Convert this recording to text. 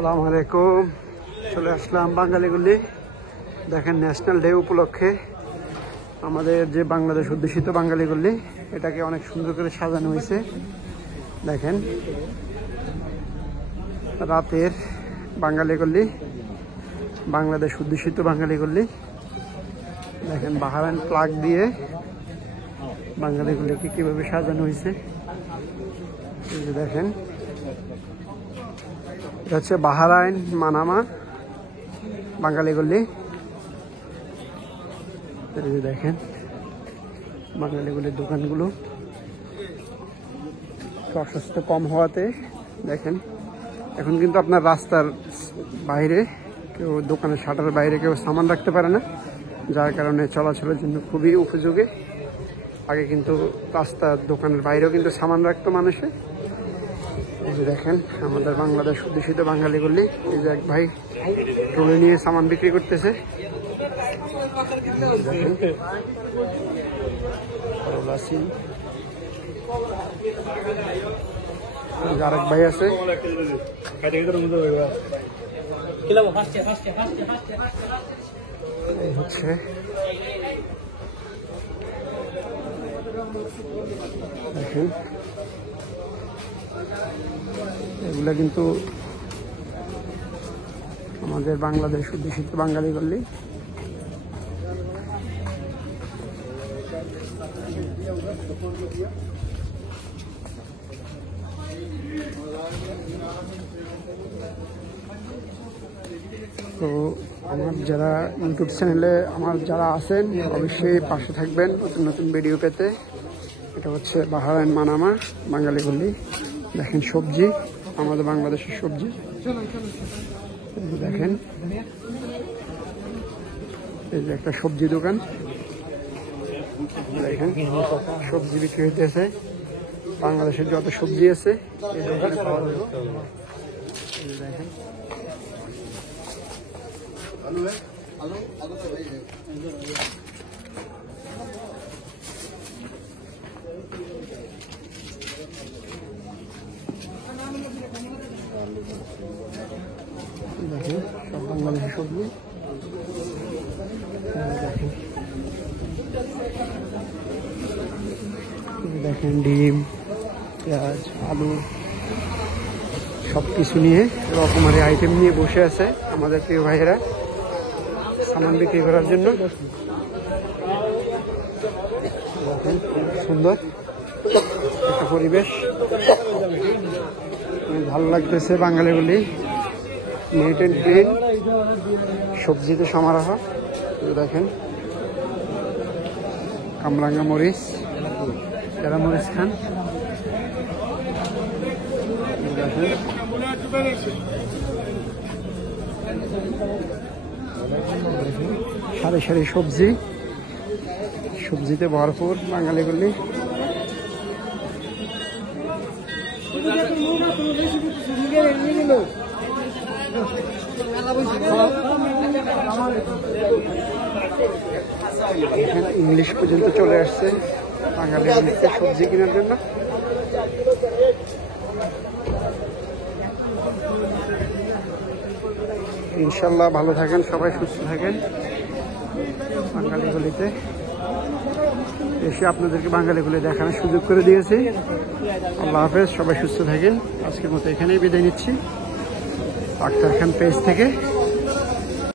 আসসালামু আলাইকুম। চলে আসলাম বাঙালিগুলি। দেখেন ন্যাশনাল ডে উপলক্ষে আমাদের যে বাংলাদেশ অধ্যুষিত বাঙালিগুলি, এটাকে অনেক সুন্দর করে সাজানো হয়েছে। দেখেন রাতের বাঙালিগুলি, বাংলাদেশ অধ্যুষিত বাঙালিগুলি। দেখেন বাহারাইন প্লাগ দিয়ে বাঙালিগুলিকে কিভাবে সাজানো হয়েছে। এই যে দেখেন, এটা হচ্ছে বাহারাইন মানামা বাঙালিগুলি। এই যে দেখেন বাঙালিগুলির দোকানগুলো প্রশস্ত কম হওয়াতে দেখেন এখন কিন্তু আপনার রাস্তার বাইরে কেউ, দোকানের শাটারের বাইরে কেউ সামান রাখতে পারে না, যার কারণে চলাচলের জন্য খুবই উপযোগী। আগে কিন্তু রাস্তার দোকানের বাইরেও কিন্তু সামান রাখতো মানুষে। এই যে দেখেন আমাদের বাংলাদেশ অধ্যুষিত বাঙালিগুলি, এই যে এক ভাই ট্রলি নিয়ে সামান বিক্রি করতেছে। দেখেন আরেক ভাই আছে, এই হচ্ছে দেখেন এগুলা কিন্তু আমাদের বাংলাদেশ অধ্যুষিত বাঙালিগুলি। তো আমার যারা ইউটিউব চ্যানেলে আমার যারা আছেন অবশ্যই পাশে থাকবেন নতুন নতুন ভিডিও পেতে। এটা হচ্ছে বাহারাইন মানামা বাঙালিগুলি। দেখেন সবজি, আমাদের বাংলাদেশের সবজি। দেখেন এই যে একটা সবজি দোকান, দেখেন সবজি বিক্রি হইতেছে। বাংলাদেশের যত সবজি আছে এই দোকানে পাওয়া যাবে। দেখেন দেখেন সব বাংলাদেশের সবজি। দেখেন ডিম, পেঁয়াজ, আলু সবকিছু নিয়ে রকমারি আইটেম নিয়ে বসে আছে আমাদের প্রিয় ভাইয়েরা সামান বিক্রি করার জন্য। দেখেন সুন্দর একটা পরিবেশ, ভালো লাগতেছে। বাঙালিগুলি নিট অ্যান্ড ক্লিন, সবজিতে সমারোহ। দেখেন কামরাঙ্গা মরিচ, যারা মরিচ খান। দেখেন সারি সারি সবজি, সবজিতে ভরপুর বাঙালিগুলি। ইংলিশ পর্যন্ত চলে আসছে বাঙালিগুলিতে সবজি কেনার জন্য। ইনশাল্লাহ ভালো থাকেন সবাই, সুস্থ থাকেন। বাঙালিগুলিতে এসে আপনাদেরকে বাঙালিগুলি দেখানোর সুযোগ করে দিয়েছি। আল্লাহ হাফেজ, সবাই সুস্থ থাকেন। আজকের মতো এখানেই বিদায় নিচ্ছি আক্তার খান পেজ থেকে।